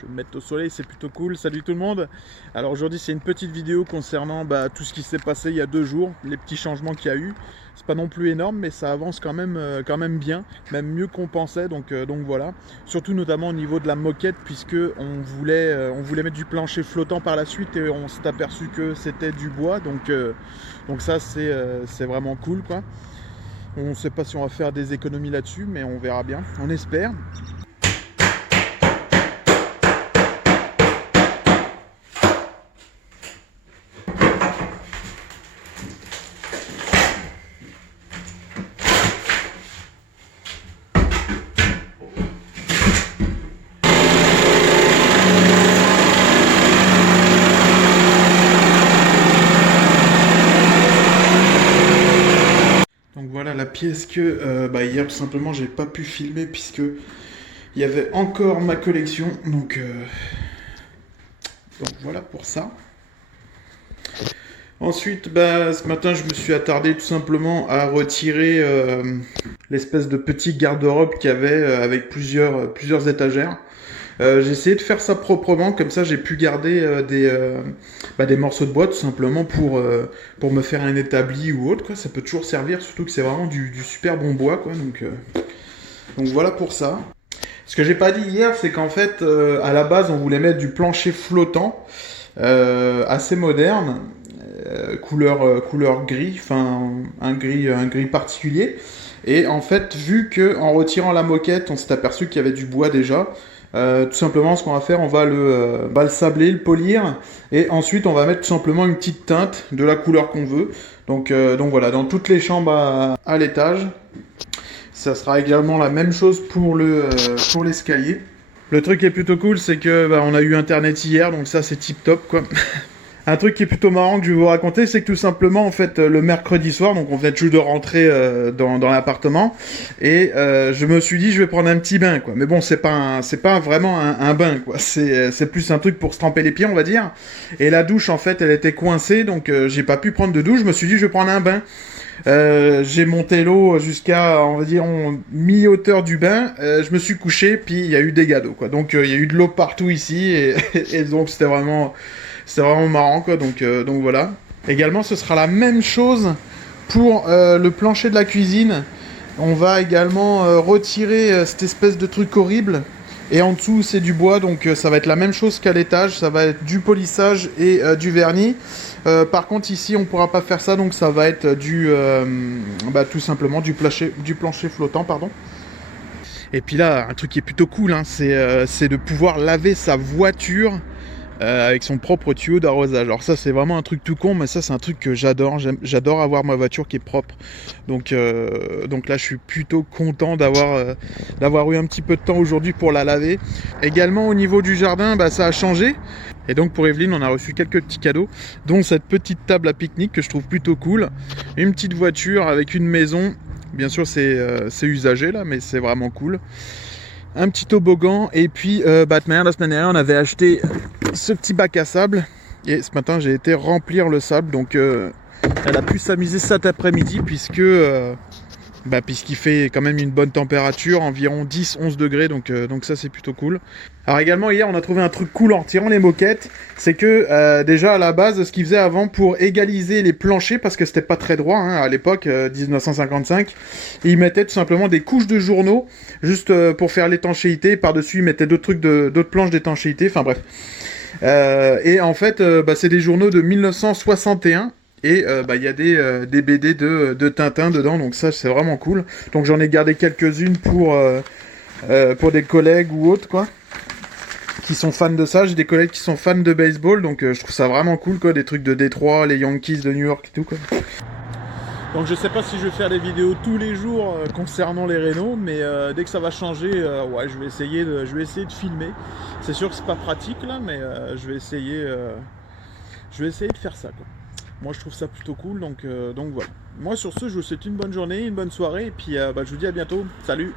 Je vais me mettre au soleil, c'est plutôt cool. Salut tout le monde. Alors aujourd'hui c'est une petite vidéo concernant tout ce qui s'est passé il y a 2 jours, les petits changements qu'il y a eu. C'est pas non plus énorme, mais ça avance quand même bien, même mieux qu'on pensait. Donc voilà. Surtout notamment au niveau de la moquette, puisque on voulait mettre du plancher flottant par la suite et on s'est aperçu que c'était du bois. Donc ça c'est vraiment cool quoi. On ne sait pas si on va faire des économies là-dessus, mais on verra bien. On espère. Donc voilà la pièce que hier tout simplement j'ai pas pu filmer puisque il y avait encore ma collection. Donc voilà pour ça. Ensuite, ce matin, je me suis attardé tout simplement à retirer l'espèce de petit garde-robe qu'il y avait avec plusieurs étagères. J'ai essayé de faire ça proprement, comme ça j'ai pu garder des morceaux de bois tout simplement pour me faire un établi ou autre, quoi. Ça peut toujours servir, surtout que c'est vraiment du super bon bois, quoi. Donc voilà pour ça. Ce que j'ai pas dit hier, c'est qu'en fait, à la base, on voulait mettre du plancher flottant, assez moderne, couleur gris, enfin un gris particulier. Et en fait, vu que en retirant la moquette, on s'est aperçu qu'il y avait du bois déjà. Tout simplement, ce qu'on va faire, on va le sabler, le polir, et ensuite on va mettre tout simplement une petite teinte de la couleur qu'on veut. Donc voilà, dans toutes les chambres à l'étage. Ça sera également la même chose pour l'escalier. Le truc qui est plutôt cool, c'est que on a eu internet hier, donc ça c'est tip top quoi. Un truc qui est plutôt marrant que je vais vous raconter, c'est que tout simplement, en fait, le mercredi soir, donc on venait juste de rentrer dans l'appartement, et je me suis dit, je vais prendre un petit bain, quoi. Mais bon, c'est pas vraiment un bain, quoi. C'est plus un truc pour se tremper les pieds, on va dire. Et la douche, en fait, elle était coincée, donc j'ai pas pu prendre de douche. Je me suis dit, je vais prendre un bain. J'ai monté l'eau jusqu'à, on va dire, mi-hauteur du bain. Je me suis couché, puis il y a eu dégâts d'eau, quoi. Donc il y a eu de l'eau partout ici, et donc c'était vraiment marrant, quoi. Donc voilà. Également, ce sera la même chose pour le plancher de la cuisine. On va également retirer cette espèce de truc horrible. Et en dessous, c'est du bois, donc ça va être la même chose qu'à l'étage. Ça va être du polissage et du vernis. Par contre, ici, on pourra pas faire ça, donc ça va être tout simplement du plancher flottant, pardon. Et puis là, un truc qui est plutôt cool, hein, c'est de pouvoir laver sa voiture avec son propre tuyau d'arrosage. Alors ça c'est vraiment un truc tout con, mais ça c'est un truc que j'adore. J'adore avoir ma voiture qui est propre. Donc là je suis plutôt content d'avoir eu un petit peu de temps aujourd'hui pour la laver. Également au niveau du jardin, ça a changé. Et donc pour Evelyne on a reçu quelques petits cadeaux, dont cette petite table à pique-nique que je trouve plutôt cool. Une petite voiture avec une maison. Bien sûr c'est usagé là, mais c'est vraiment cool. Un petit toboggan, et puis la semaine dernière on avait acheté ce petit bac à sable, et ce matin j'ai été remplir le sable, donc elle a pu s'amuser cet après-midi puisqu'il fait quand même une bonne température, environ 10-11 degrés, donc ça c'est plutôt cool. Alors également hier on a trouvé un truc cool en retirant les moquettes, c'est que déjà à la base ce qu'ils faisaient avant pour égaliser les planchers, parce que c'était pas très droit à l'époque, 1955, ils mettaient tout simplement des couches de journaux, juste pour faire l'étanchéité, par-dessus ils mettaient d'autres planches d'étanchéité, enfin bref. Et en fait c'est des journaux de 1961, et il y a des BD de Tintin dedans, donc ça c'est vraiment cool. Donc j'en ai gardé quelques-unes pour des collègues ou autres, quoi, qui sont fans de ça. J'ai des collègues qui sont fans de baseball, donc je trouve ça vraiment cool, quoi, des trucs de Détroit, les Yankees de New York et tout, quoi. Donc je sais pas si je vais faire des vidéos tous les jours concernant les rénaux, mais dès que ça va changer, je vais essayer de filmer. C'est sûr que c'est pas pratique là, mais je vais essayer de faire ça, quoi. Moi je trouve ça plutôt cool, donc voilà. Moi sur ce, je vous souhaite une bonne journée, une bonne soirée, et puis je vous dis à bientôt. Salut!